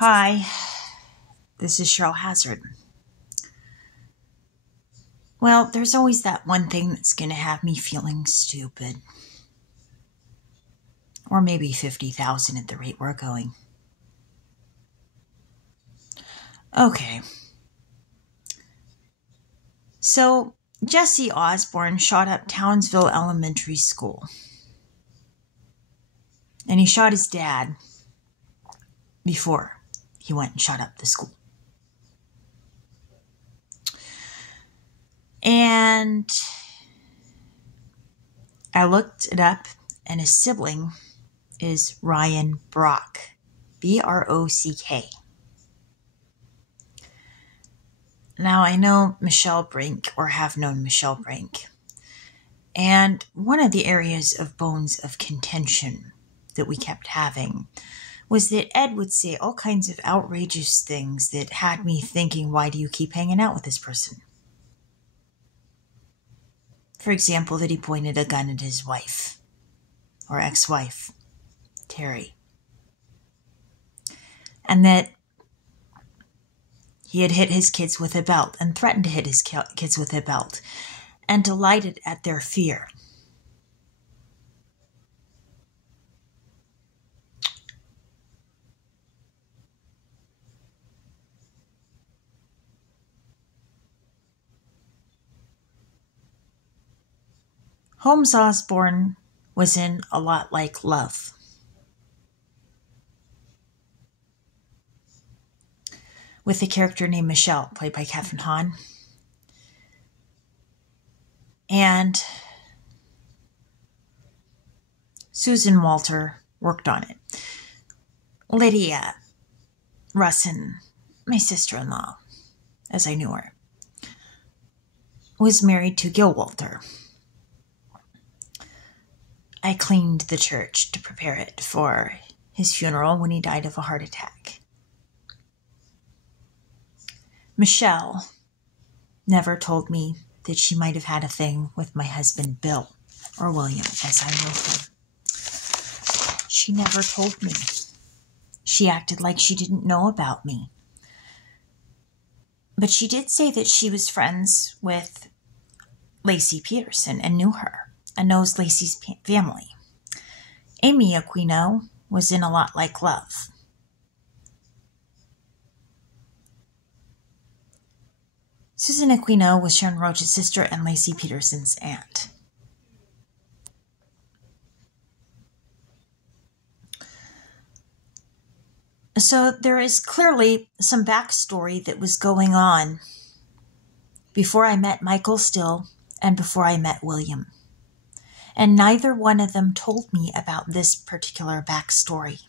Hi, this is Cheryl Hazzard. Well, there's always that one thing that's going to have me feeling stupid. Or maybe 50,000 at the rate we're going. Okay. So, Jesse Osborne shot up Townsville Elementary School. And he shot his dad before he went and shot up the school. And I looked it up, and his sibling is Ryan Brock, B-R-O-C-K. Now, I know Michelle Brink, or have known Michelle Brink, and one of the areas of bones of contention that we kept having was that Ed would say all kinds of outrageous things that had me thinking, why do you keep hanging out with this person? For example, that he pointed a gun at his wife, or ex-wife, Terry. And that he had hit his kids with a belt and threatened to hit his kids with a belt and delighted at their fear. Holmes Osborne was in A Lot Like Love. With a character named Michelle, played by Kathryn Hahn. And Susan Walter worked on it. Lydia Russin, my sister-in-law, as I knew her, was married to Gil Walter. I cleaned the church to prepare it for his funeral when he died of a heart attack. Michelle never told me that she might have had a thing with my husband, Bill, or William, as I know him. She never told me. She acted like she didn't know about me. But she did say that she was friends with Lacey Peterson and knew her and knows Lacey's family. Amy Aquino was in A Lot Like Love. Susan Aquino was Sharon Roach's sister and Lacey Peterson's aunt. So there is clearly some backstory that was going on before I met Michael Still and before I met William. And neither one of them told me about this particular backstory.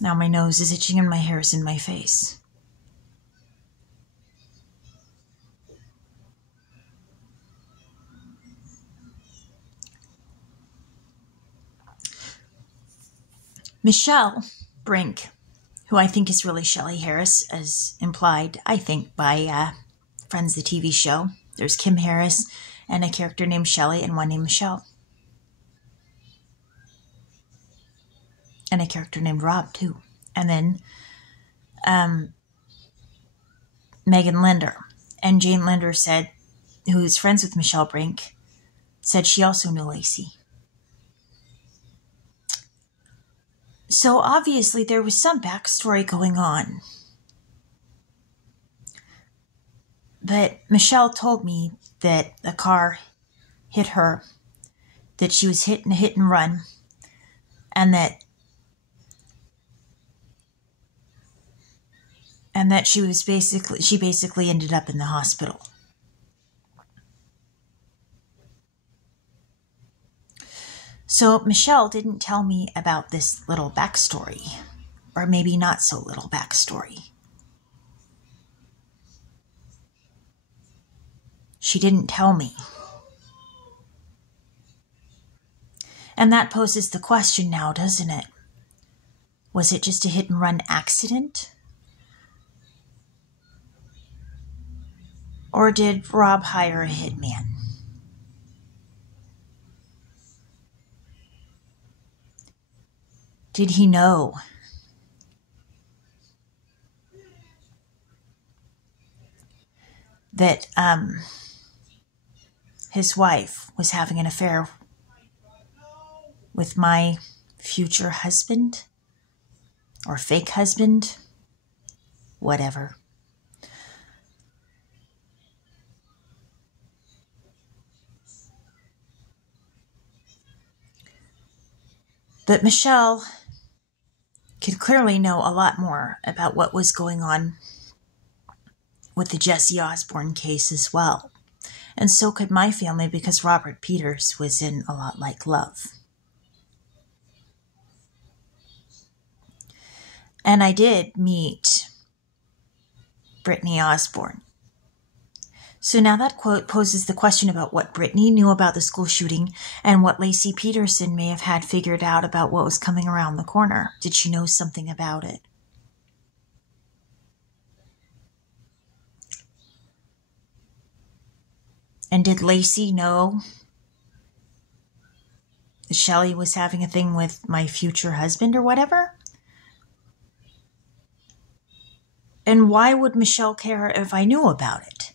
Now my nose is itching and my hair is in my face. Michelle Brink, who I think is really Shelley Harris, as implied, I think, by Friends, the TV show. There's Kim Harris and a character named Shelley and one named Michelle. And a character named Rob, too. And then Megan Linder. And Jane Linder said, who is friends with Michelle Brink, said she also knew Lacey. So obviously there was some backstory going on. But Michelle told me that a car hit her, that she was hit in a hit and run, and that she basically ended up in the hospital. So Michelle didn't tell me about this little backstory, or maybe not so little backstory. She didn't tell me. And that poses the question now, doesn't it? Was it just a hit and run accident? Or did Rob hire a hitman? Did he know that his wife was having an affair with my future husband? Or fake husband? Whatever. But Michelle could clearly know a lot more about what was going on with the Jesse Osborne case as well. And so could my family, because Robert Peters was in A Lot Like Love. And I did meet Brittany Osborne. So now that quote poses the question about what Brittany knew about the school shooting and what Lacey Peterson may have had figured out about what was coming around the corner. Did she know something about it? And did Lacey know that Shelley was having a thing with my future husband or whatever? And why would Michelle care if I knew about it?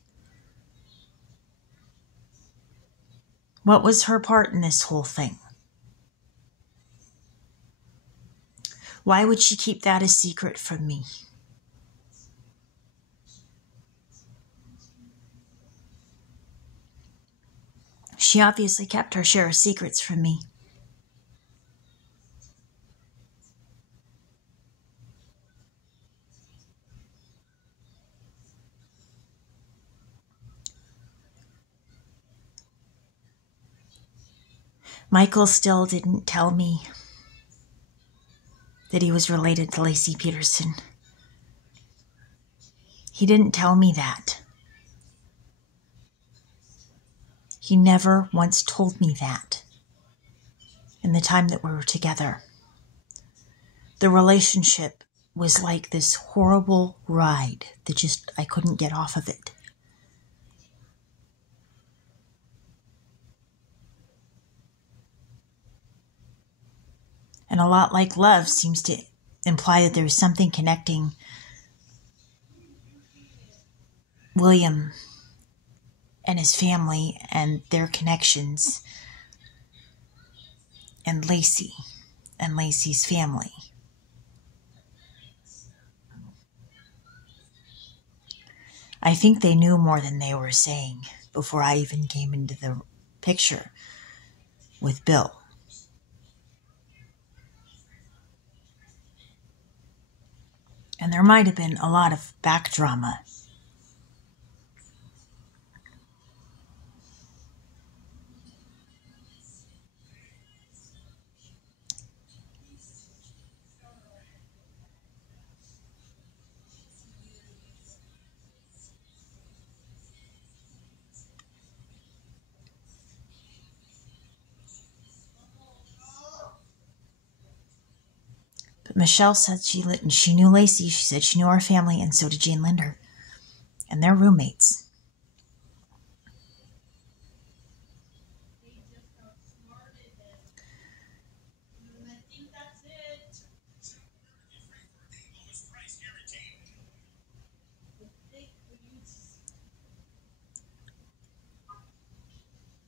What was her part in this whole thing? Why would she keep that a secret from me? She obviously kept her share of secrets from me. Michael still didn't tell me that he was related to Lacey Peterson. He didn't tell me that. He never once told me that in the time that we were together. The relationship was like this horrible ride that I couldn't get off of it. And A Lot Like Love seems to imply that there's something connecting William and his family and their connections and Lacey and Lacey's family. I think they knew more than they were saying before I even came into the picture with Bill. And there might have been a lot of back drama. But Michelle said she knew Lacey. She said she knew our family, and so did Jane Linder. And they're roommates.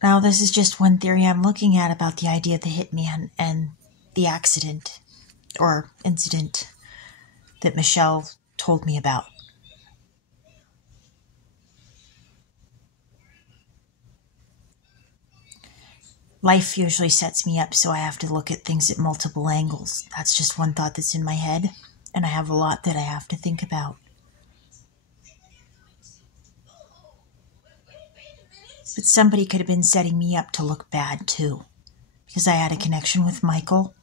Now, this is just one theory I'm looking at about the idea of the hitman and the accident or incident that Michelle told me about. Life usually sets me up so I have to look at things at multiple angles. That's just one thought that's in my head, and I have a lot that I have to think about. But somebody could have been setting me up to look bad too, because I had a connection with Michael.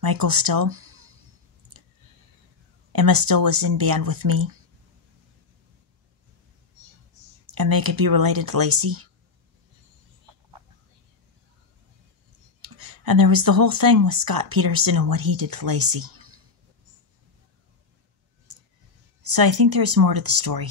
Michael Still. Emma Still was in band with me. And they could be related to Lacey. And there was the whole thing with Scott Peterson and what he did to Lacey. So I think there's more to the story.